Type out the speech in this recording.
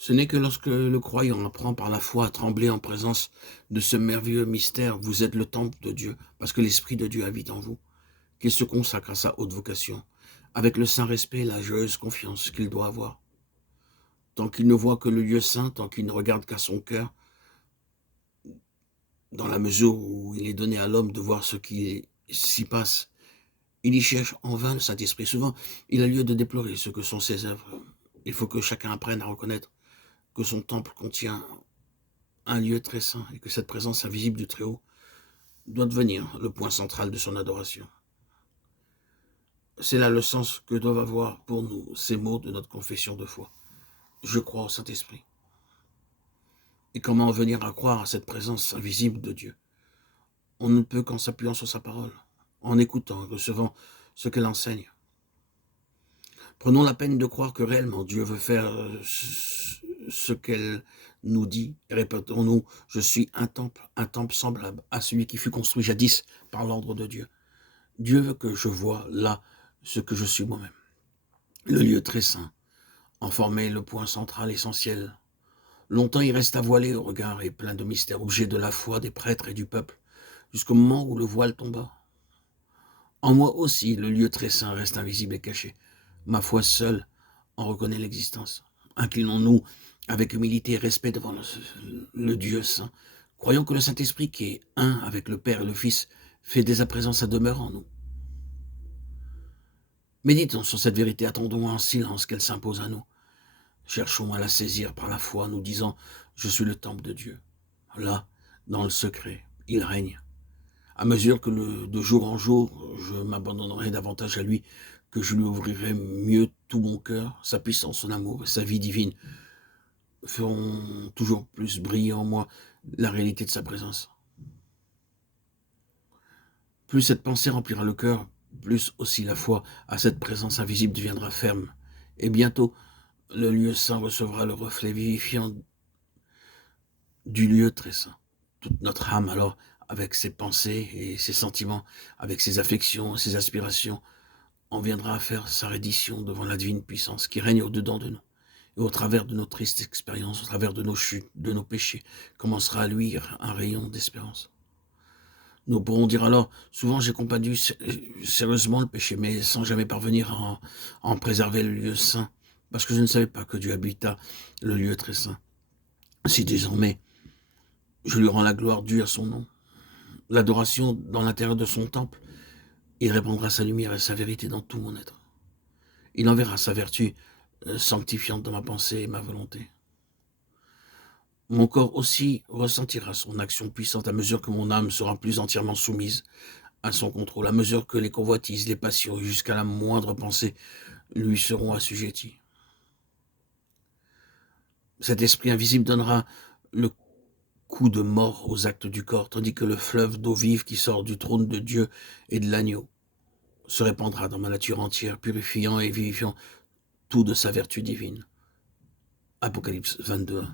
Ce n'est que lorsque le croyant apprend par la foi à trembler en présence de ce merveilleux mystère, vous êtes le temple de Dieu, parce que l'Esprit de Dieu habite en vous, qu'il se consacre à sa haute vocation, avec le saint respect et la joyeuse confiance qu'il doit avoir. Tant qu'il ne voit que le lieu saint, tant qu'il ne regarde qu'à son cœur, dans la mesure où il est donné à l'homme de voir ce qui s'y passe, il y cherche en vain le Saint-Esprit. Souvent, il a lieu de déplorer ce que sont ses œuvres. Il faut que chacun apprenne à reconnaître que son temple contient un lieu très saint et que cette présence invisible du Très-Haut doit devenir le point central de son adoration. C'est là le sens que doivent avoir pour nous ces mots de notre confession de foi. Je crois au Saint-Esprit. Et comment venir à croire à cette présence invisible de Dieu? On ne peut qu'en s'appuyant sur sa parole, en écoutant, en recevant ce qu'elle enseigne. Prenons la peine de croire que réellement Dieu veut faire ce qu'elle nous dit. Et répétons-nous, je suis un temple semblable à celui qui fut construit jadis par l'ordre de Dieu. Dieu veut que je voie là ce que je suis moi-même. Le lieu très saint en formait le point central essentiel. Longtemps il resta voilé au regard et plein de mystères, objet de la foi des prêtres et du peuple, jusqu'au moment où le voile tomba. En moi aussi, le lieu très saint reste invisible et caché. Ma foi seule en reconnaît l'existence. Inclinons-nous avec humilité et respect devant le Dieu saint, croyant que le Saint-Esprit, qui est un avec le Père et le Fils, fait dès à présent sa demeure en nous. Méditons sur cette vérité, attendons en silence qu'elle s'impose à nous. Cherchons à la saisir par la foi, nous disant « Je suis le temple de Dieu ». Là, dans le secret, il règne. À mesure que de jour en jour, je m'abandonnerai davantage à lui, que je lui ouvrirai mieux tout mon cœur, sa puissance, son amour et sa vie divine feront toujours plus briller en moi la réalité de sa présence. Plus cette pensée remplira le cœur, plus aussi la foi à cette présence invisible deviendra ferme. Et bientôt, le lieu saint recevra le reflet vivifiant du lieu très saint. Toute notre âme, alors, avec ses pensées et ses sentiments, avec ses affections, ses aspirations, en viendra à faire sa reddition devant la divine puissance qui règne au-dedans de nous. Et au travers de nos tristes expériences, au travers de nos chutes, de nos péchés, commencera à luire un rayon d'espérance. Nous pourrons dire alors, souvent j'ai combattu sérieusement le péché, mais sans jamais parvenir à en préserver le lieu saint, parce que je ne savais pas que Dieu habita le lieu très saint. Si désormais, je lui rends la gloire due à son nom, l'adoration dans l'intérieur de son temple, il répandra sa lumière et sa vérité dans tout mon être. Il enverra sa vertu sanctifiante dans ma pensée et ma volonté. Mon corps aussi ressentira son action puissante à mesure que mon âme sera plus entièrement soumise à son contrôle, à mesure que les convoitises, les passions, jusqu'à la moindre pensée, lui seront assujetties. Cet esprit invisible donnera le coup de mort aux actes du corps, tandis que le fleuve d'eau vive qui sort du trône de Dieu et de l'agneau se répandra dans ma nature entière, purifiant et vivifiant tout de sa vertu divine. Apocalypse 22.